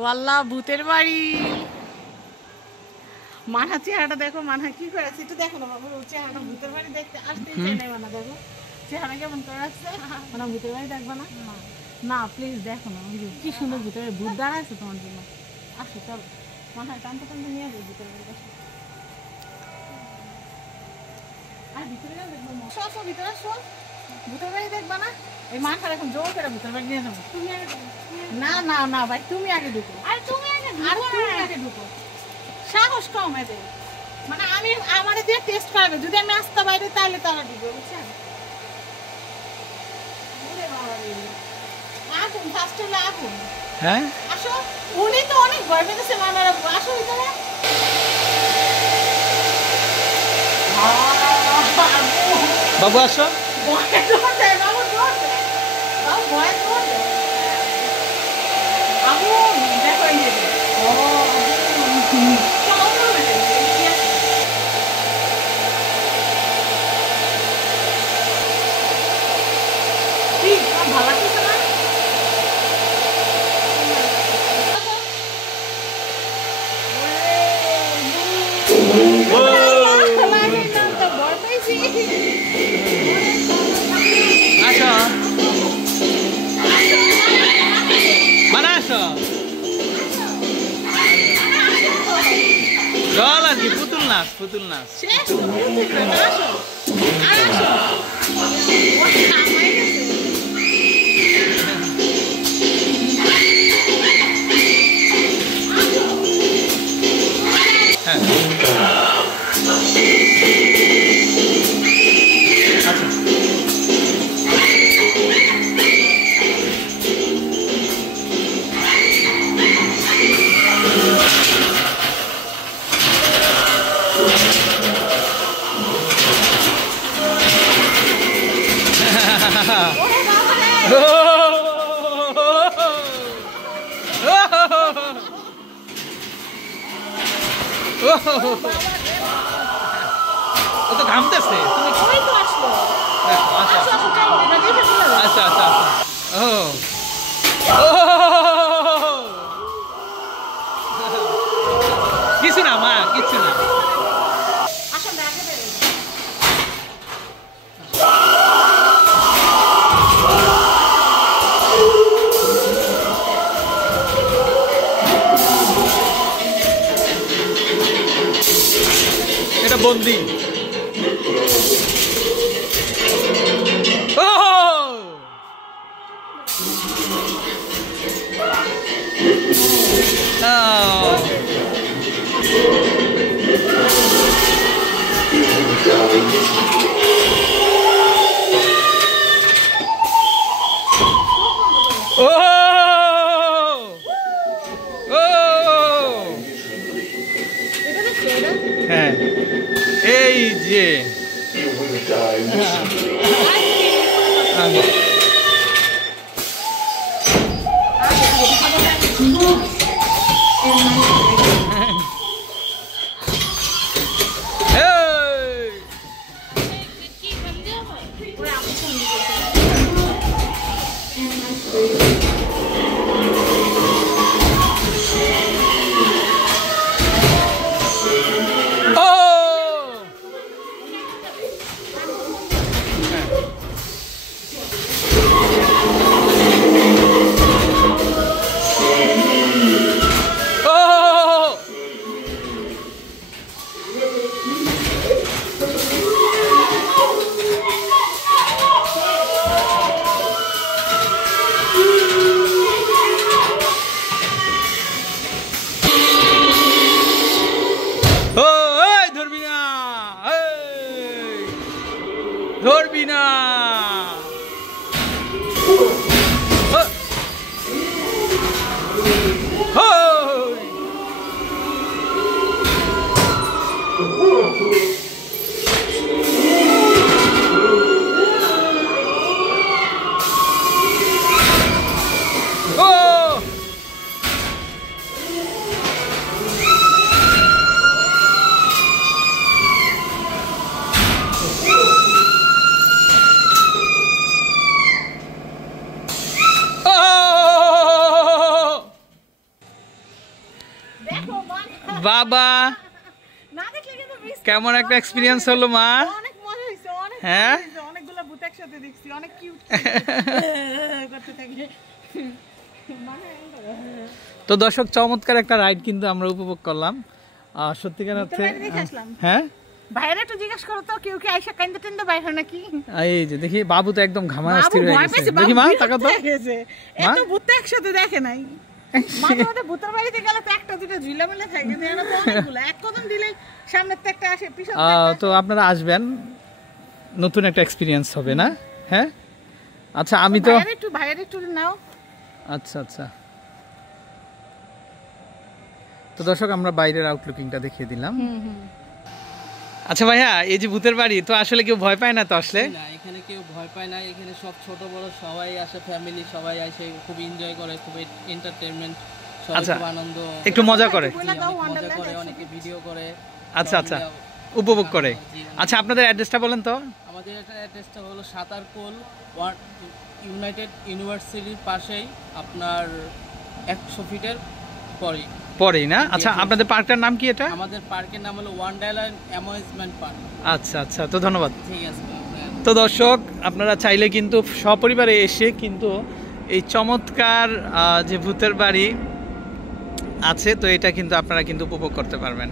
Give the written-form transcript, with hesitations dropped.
ওয়াল্লাহ ভূতের বাড়ি। মানহা চেহারাটা দেখো, মানহা কি করে আছে একটু দেখো না বাবু, চেহারাটা ভূতের বাড়ি দেখতে আসতেই চাই না। মানা দেখো চেহারা কেমন করে আসছে, মানে ভূতের বাড়ি দেখবো না? না প্লিজ দেখো না, কি সুন্দর ভূতের বাড়ি, ভূত দাঁড়া আছে তোমার জন্য। আসো চলো, মানহা টানতে টানতে নিয়ে আসবে ভূতের বাড়ি কাছে। আর ভিতরে দেখবো, সব ভিতরে সব ভূতের বাড়ি দেখবা না? এই মানহার এখন জোর করে ভূতের বাড়ি নিয়ে যাবো। তুমি আগে না না না ভাই, তুমি আগে ঢুকো। আর তুমি আগে ঢুকো, সাহস কম এদের। মানে আমি আমার দিয়ে টেস্ট করাবে, যদি আমি আসতে বাইরে তাহলে তারা ঢুকবে, বুঝছেন? আসুন ফার্স্ট হলে আসুন। হ্যাঁ আসো, উনি তো অনেক ভয় পেতেছে মামারা, আসো ভিতরে। বাবু আসো। ভালো লাগতেছে না? চল আর কি, পুতুল নাচ, পুতুল নাচ। ও তো ঘামতেছে। আচ্ছা আচ্ছা, ও কিছু না মা, কিছু না। এটা বন্দি। হ্যাঁ এই যে দেখো মা বাবা না দেখলে কিন্তু মিস কেমন একটা এক্সপিরিয়েন্স হলো মা? অনেক মজা হইছে অনেক হ্যাঁ? মজা হইছে, অনেকগুলো ভূত একসাথে দেখছি অনেক কিউট করতে থাকে তো দর্শক চমৎকার একটা রাইড কিন্তু আমরা উপভোগ করলাম সত্যিকার অর্থে। হ্যাঁ বাইরে একটু জিজ্ঞেস করো তো কেউ কি আইসা কাইন্দে টেন্দে বাইরে নাকি? এই যে দেখি বাবু তো একদম ঘামা স্থির হয়ে গেছে। দেখি মা তাকাও তো। এত ভূত একসাথে দেখে নাই। মাঝে মাঝে ভূতের বাড়িতে গেলে তো একটা দুটো ঝুলা মেলে থাকে, কিন্তু এরা তো অনেকগুলো এক কদম দিলে সামনের থেকে একটা আসে পিছন তো আপনারা আসবেন, নতুন একটা এক্সপিরিয়েন্স হবে না? হ্যাঁ আচ্ছা আমি তো বাইরে একটু নাও। আচ্ছা আচ্ছা তো দর্শক আমরা বাইরের আউটলুকিংটা দেখিয়ে দিলাম। আচ্ছা ভাইয়া এই যে ভূতের বাড়ি, তো আসলে কেউ ভয় পায় না তো আসলে? না এখানে কেউ ভয় পায় না, এখানে সব ছোট বড় সবাই আসে, ফ্যামিলি সবাই আসে, খুব এনজয় করে, খুব এন্টারটেইনমেন্ট, সবাই আচ্ছা, খুব আনন্দ একটু মজা করে। মজা করে, অনেকে ভিডিও করে। আচ্ছা আচ্ছা উপভোগ করে। আচ্ছা আপনাদের অ্যাড্রেসটা বলেন তো। আমাদের এটা অ্যাড্রেসটা হলো সাতারকোল ইউনাইটেড ইউনিভার্সিটির পাশেই, আপনার 100 ফিটের পরেই না? আচ্ছা আপনাদের পার্কটার নাম কি এটা? আমাদের পার্কের নাম হলো ওয়ান্ডারল্যান্ড অ্যামিউজমেন্ট পার্ক। আচ্ছা আচ্ছা তো ধন্যবাদ। ঠিক আছে। তো দর্শক আপনারা চাইলে কিন্তু সপরিবারে এসে কিন্তু এই চমৎকার যে ভূতের বাড়ি আছে তো এটা কিন্তু আপনারা কিন্তু উপভোগ করতে পারবেন।